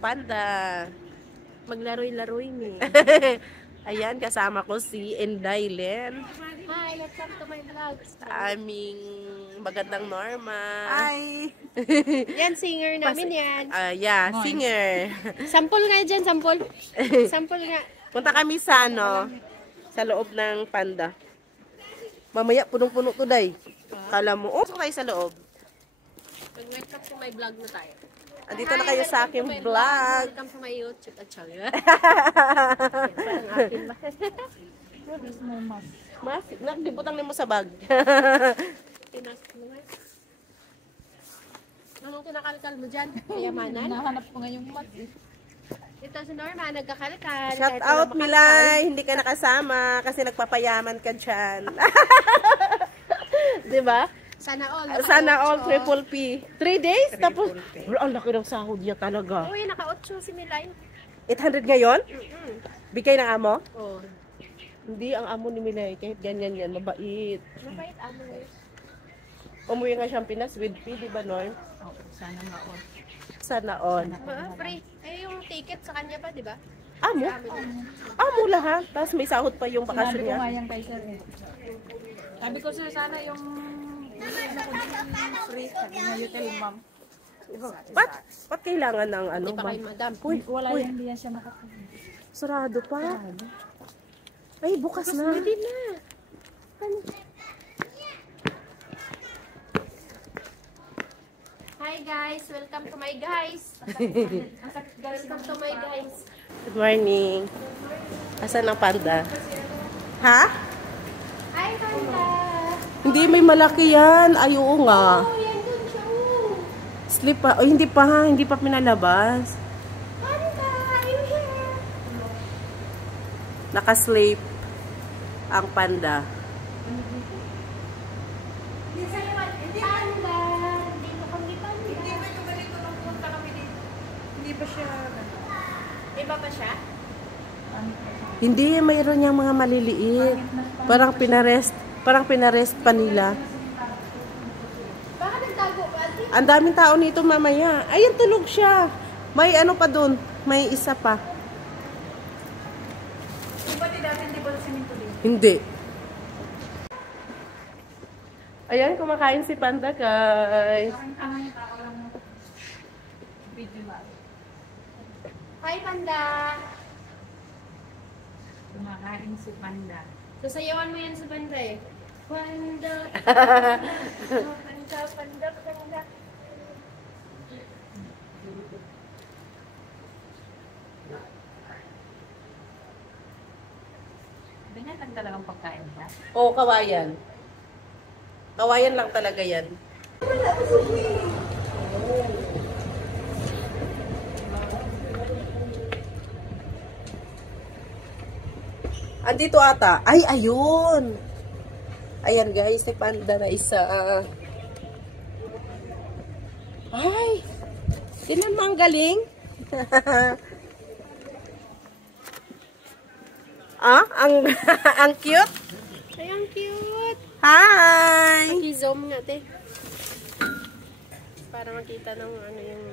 panda. Maglaroy-laroy ni. Ayan, kasama ko si Endailen. Hi, welcome to my vlog. Aming magandang Norma. Ay! Yan, singer namin yan. Yeah, singer. Sampol nga dyan, sampol. Sampol nga. Punta kami sa sa loob ng panda. Mamaya, punong-puno to, day. Kala mo, tayo sa loob. Mag-welcome to my vlog na tayo. Andito na kayo sa aking vlog. Welcome to my YouTube at channel. Mas, nakdibutang mo sa bag. Anong kinakalkal mo dyan? Kayamanan? Nahanap ko ngayong mat. Ito si Norma, nagkakalkal. Shout out, Milay. Hindi ka nakasama kasi nagpapayaman ka dyan. Diba? Sana all. Sana all, triple P. 3 days? Tapos, bro, ang laki ng sahod niya talaga. Uy, naka-8 si Milay. 800 ngayon? Bigay ng amo? Oh. Hindi, ang amo ni Milay. Kahit ganyan yan, mabait. Mabait amo eh. Umuwi nga siyang Pinas with P, di ba, Norm? Oh, sana nga all. Sana all. Free. Eh, yung ticket sa kanya pa, di ba? Amo? Amo lahat. Tapos may sahod pa yung bakasyon Sabi ko niya. nga yan kay sir eh. Sabi ko sir, sana yung free. Sabi nga hotel, ma'am. Ba't kailangan ng ano? Di pa kay madam. Wala yan, hindi yan siya makakain. Sarado pa. Ay, bukas na. Pwede na. Hi guys, welcome to my guys. Welcome to my guys. Good morning. Asan ang panda? Ha? Hi Panda. Hindi, may malaki yan. Ay, oo nga. Oh, yan dun siya. Oh. Sleep pa. O, hindi pa ha. Hindi pa pinalabas. Panda, I'm here. Nakasleep ang panda. Panda. Dito kami Panda. Hindi ba yung ganito nung punta kami dito? Hindi ba siya Iba pa siya? Hindi, mayroon niyang mga maliliit. Parang pinarest pa nila. Baka nagtago ba? Ang daming tao nito mamaya. Ayun, tulog siya. May ano pa dun. May isa pa. Di ba dati hindi ba sininto din? Hindi. Ayan, kumakain si Panda, guys. Hi Panda. Kumakain si Panda. Sasayawan mo yan sa Panda eh. Panda. Panda, Panda, Panda. Ganyan lang talagang pagkain ka. Oo, kawayan. Kawayan lang talaga yan. Andito ata. Ay, ayun. Ayan guys, si Panda na isa. Ay, tinan mo ang galing. Ang cute. Ay, ang cute. Hi! I-zoom nga, te. Para makita ng ano yung...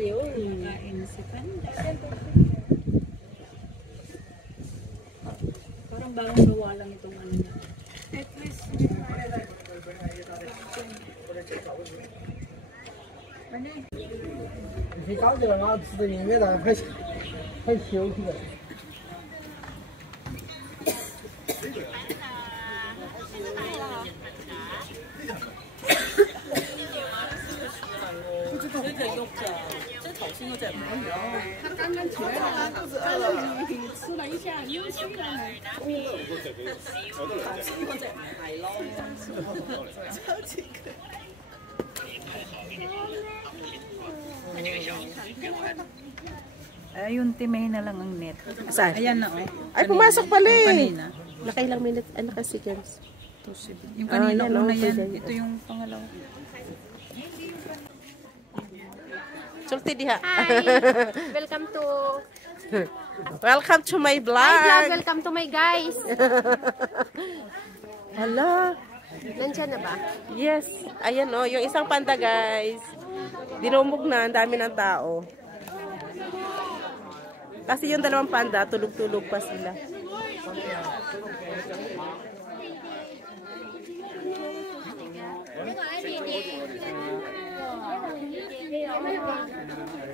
Yun. Kumakain si Panda. Parang bagong gawa lang itong ano niya. At least, ano eh? 你搞这个啊，吃的音乐的很休息的。他刚刚起来了，肚子饿了，你吃了一下，又睡了。超级可Ayun, timay na lang ang net. Saan? Ayan na, oh. Ay, pumasok pala eh. Kanina. Nakailang minutes, naka-seconds. Yung kanina, yan, una okay, yan. yan. Ito yung pangalawa. Sulti diha. Hi! Welcome to... Welcome to my Hi vlog! vlog. Welcome to my guys! Hala. Nandiyan na ba? Yes. Ayan oh, yung isang panda guys. Dinumog na, ang dami ng tao. Kasi yung dalawang panda, tulog-tulog pa sila.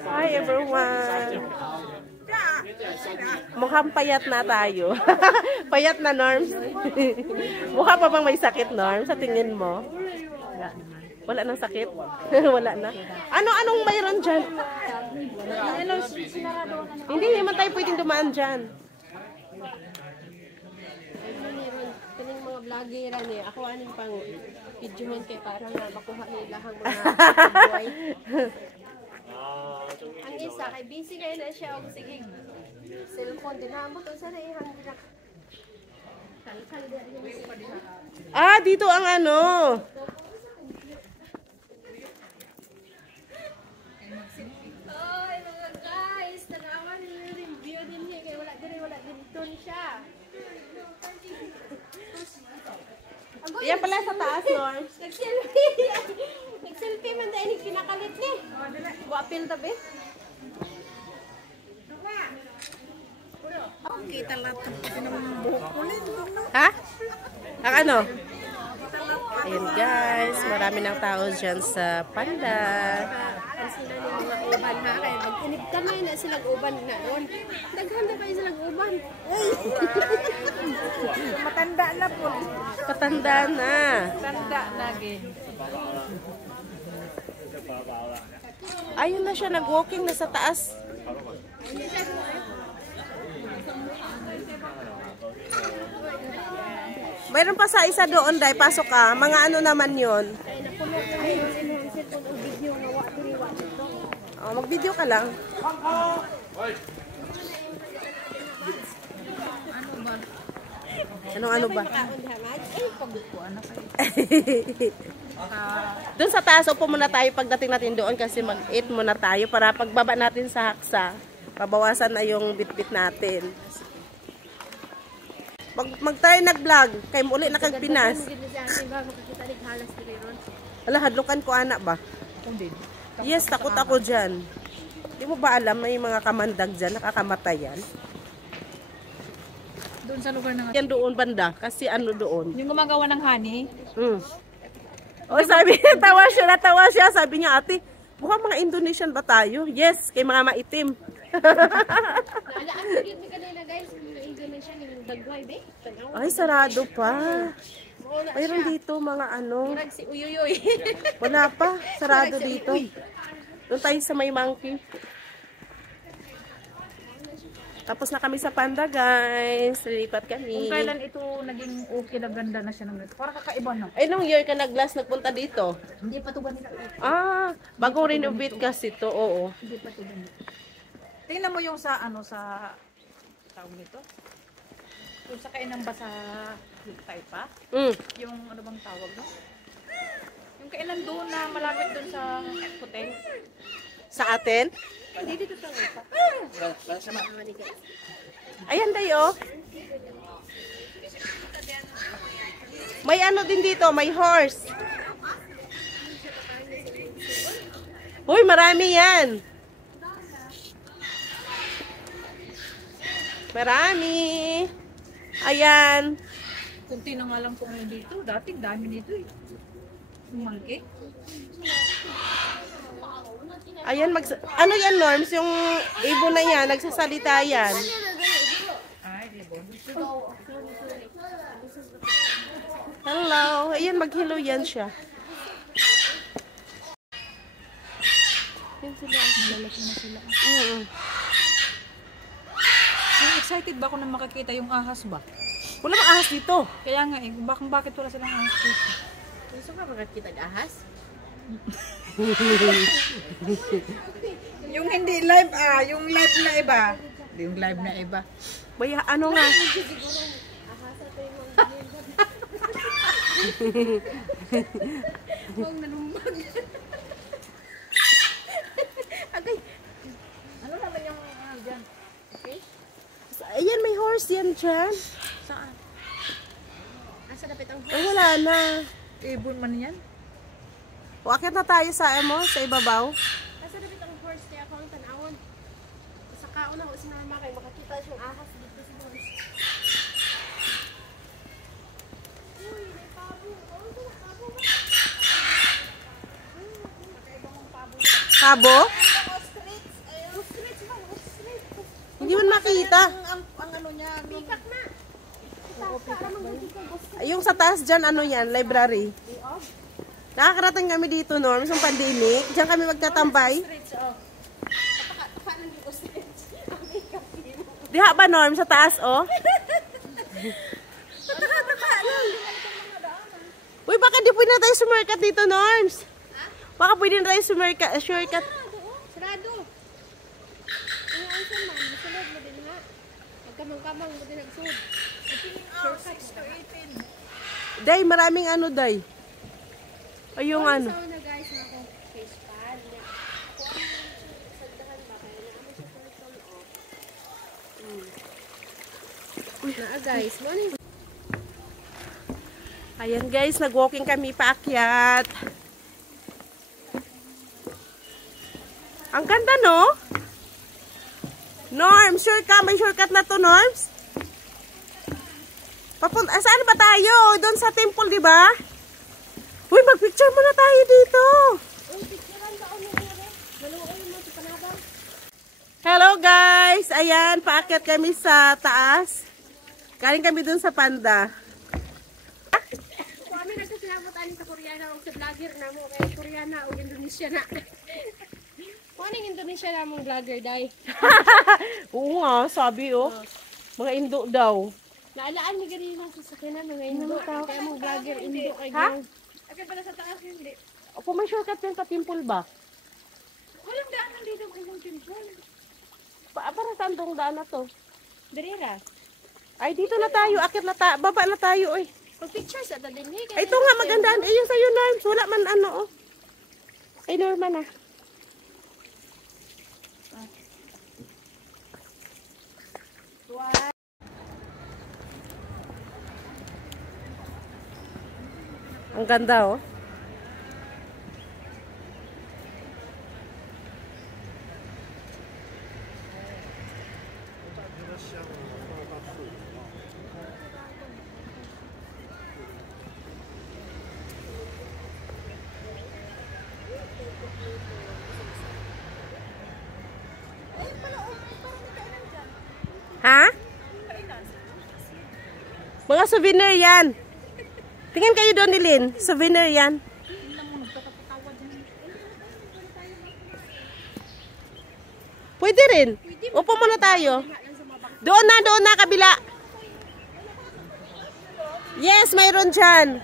Hi everyone! Mukhang payat na tayo. Payat na, Norms. Mukha pa bang may sakit, Norms, sa tingin mo? Wala nang sakit? Wala na. Anong mayroon dyan? Hindi naman tayo pwedeng dumaan dyan. Kaning mga vloggeran eh. Ako anong pang videohan kay para nga makuha nila ang mga buhay. Ang isa kay busy kayo na siya og sige cellphone dinamot o sa ihang dinak. Kalkal Ah, dito ang ano. Oy mga guys, tanawan niyo yung review din niya kay wala din dito ni siya. Yan pala sa taas, Norms. Nag-selfie. Nag-selfie man dahil kinakalit ni. Wapil tabi. Ha? Ang ano? Ayun guys, marami ng tao dyan sa Panda. Ang sila ni mga uban ha. Kaya mag-inip kamay na silang uban na ron. Daghan na kayo silang uban. Matanda na po. Patanda na. Tanda lagi. Ayun na siya, nag-walking na sa taas. Mayroon pa sa isa doon, Day. Pasok ka. Mga ano naman yun? Ay napuno ko na yung cellphone o video nga wa dito. Oh, mag-video ka lang. Ano ba? Kaon hangad. Ay pagkuan na kayo. Doon sa taas, upo muna tayo pagdating natin doon kasi mag-eat muna tayo para pagbaba natin sa haksa, pabawasan na yung bitbit natin. Mag-try nag-vlog, kay muli na kag Pinas. Makakita ni halas diri ron. Ala, hadlukan ko anak ba? Yes, takot ako dyan. Di mo ba alam, may mga kamandag dyan, nakakamatay yan? Doon sa lugar ng Yan doon banda, kasi ano doon. yung gumagawa ng honey. O sabi niya, natawa siya, sabi niya, ate, mukhang mga Indonesian ba tayo? Yes, kay mga maitim. Naalaan ko yun kanina guys. Yung Indonesia, yung dagway be. Ay, sarado pa. Mayroon dito mga ano. Murag si Uyuyoy. Wala pa, sarado dito. Doon tayo sa may monkey. Tapos na kami sa Panda, guys. Lilipat kami. Kung kailan ito naging okay na ganda na siya ng ganito. Parang kakaiba no. Ay, nung year ka nag-last nagpunta dito? Hindi pa to ganito. Ah, bagong renovate kasi to, oo. Hindi pa to ganito. Tingnan mo yung sa ano sa tawag nito. Yung sa kainan ba sa Taipa? Yung ano bang tawag no? Yung kainan doon na malapit doon sa hotel. Sa atin? Hindi dito sa Taipa. Ayan tayo. May ano din dito, may horse. Uy, marami yan. Marami. Ayan. Kunti na nga lang kung dito. Dating dami nito eh. Yung monkey. Ayan, ano yan, Norms? Yung ibon na yan, nagsasalita yan. Ay, libon. Hello. Ayan, mag-hello yan siya. Yan sila. Lalaki na sila. Excited ba ako na makakita yung ahas ba? Wala mang ahas dito. Kaya nga eh, bakit wala silang ahas dito? Gusto ka makakita ng ahas? Yung hindi live yung live na iba. Yung live na iba. May ano nga. Huwag nalumbag. Agay. Ano naman yung dyan? Okay? Ayan, may horse yan dyan. Saan? Asa dapat ang Ay, wala na. Ibon man yan? O, akit na tayo sa sa ibabaw. Kasi dapat ang horse kaya ako ang tanawon. Sa kaon ako si Norma kay makakita siyang ahas dito sa horse. Uy, may pabo. Oh, ito na pabo ba? Pabo? Ostrich. Ostrich ba? Ostrich. Hindi man makita. Ang ano niya. Pikak na. Yung sa taas dyan, ano yan? Library. Nakakarating kami dito, Norms, yung pandemic. Diyan kami magtatambay. Diha ba, Norm, sa taas, oh? Uy, baka di pwede na tayo sumarkat dito, Norms. Baka pwede na tayo sumarkat. Shortcut. Sarado. Ang ansan man, masulod mo din ha. Magkamang-kamang mo din nagsud. 6 to 18. Day, maraming ano, Day. Ay, yung ano. So na guys, nako face pan. Ako ang sandahan ba kaya na amo sa turtle off. Na guys, morning. Ayan guys, nag-walking kami paakyat. Ang ganda, no? Norm, sure ka? May shortcut na to, Norms? Papunta, saan ba tayo? Doon sa temple, di ba? Uy, mag-picture muna tayo dito. Hello guys! Ayan, paakyat kami sa taas. Galing kami doon sa Panda. Kung kami nagkasinabot ani sa Koreana o sa vlogger na mo, kaya Koreana o Indonesia na. Kung anong Indonesia na mong vlogger, day? Oo nga, sabi oh. Mga Indo daw. Naalaan ni ganina sa sakyanan, mga Indo. Kaya mong vlogger, Indo. Ha? Akin pala sa taas hindi. Opo, may shortcut yan sa temple ba? Walang daanan dito kung yung temple. Para saan tong daan na to? Darira. Ay, dito na tayo. Akit na tayo. Baba na tayo, oy. Pag-picture sa dadin eh. Ay, ito nga, magandaan. Eh, yung sa'yo, Norms. Wala man ano, oh. Ay, Norma na. Ang ganda, oh. Ha? Mga souvenir yan. Tingin kayo doon, Nilin. Souvenir yan. Pwede rin. Upo muna tayo. Doon na, kabila. Yes, mayroon dyan.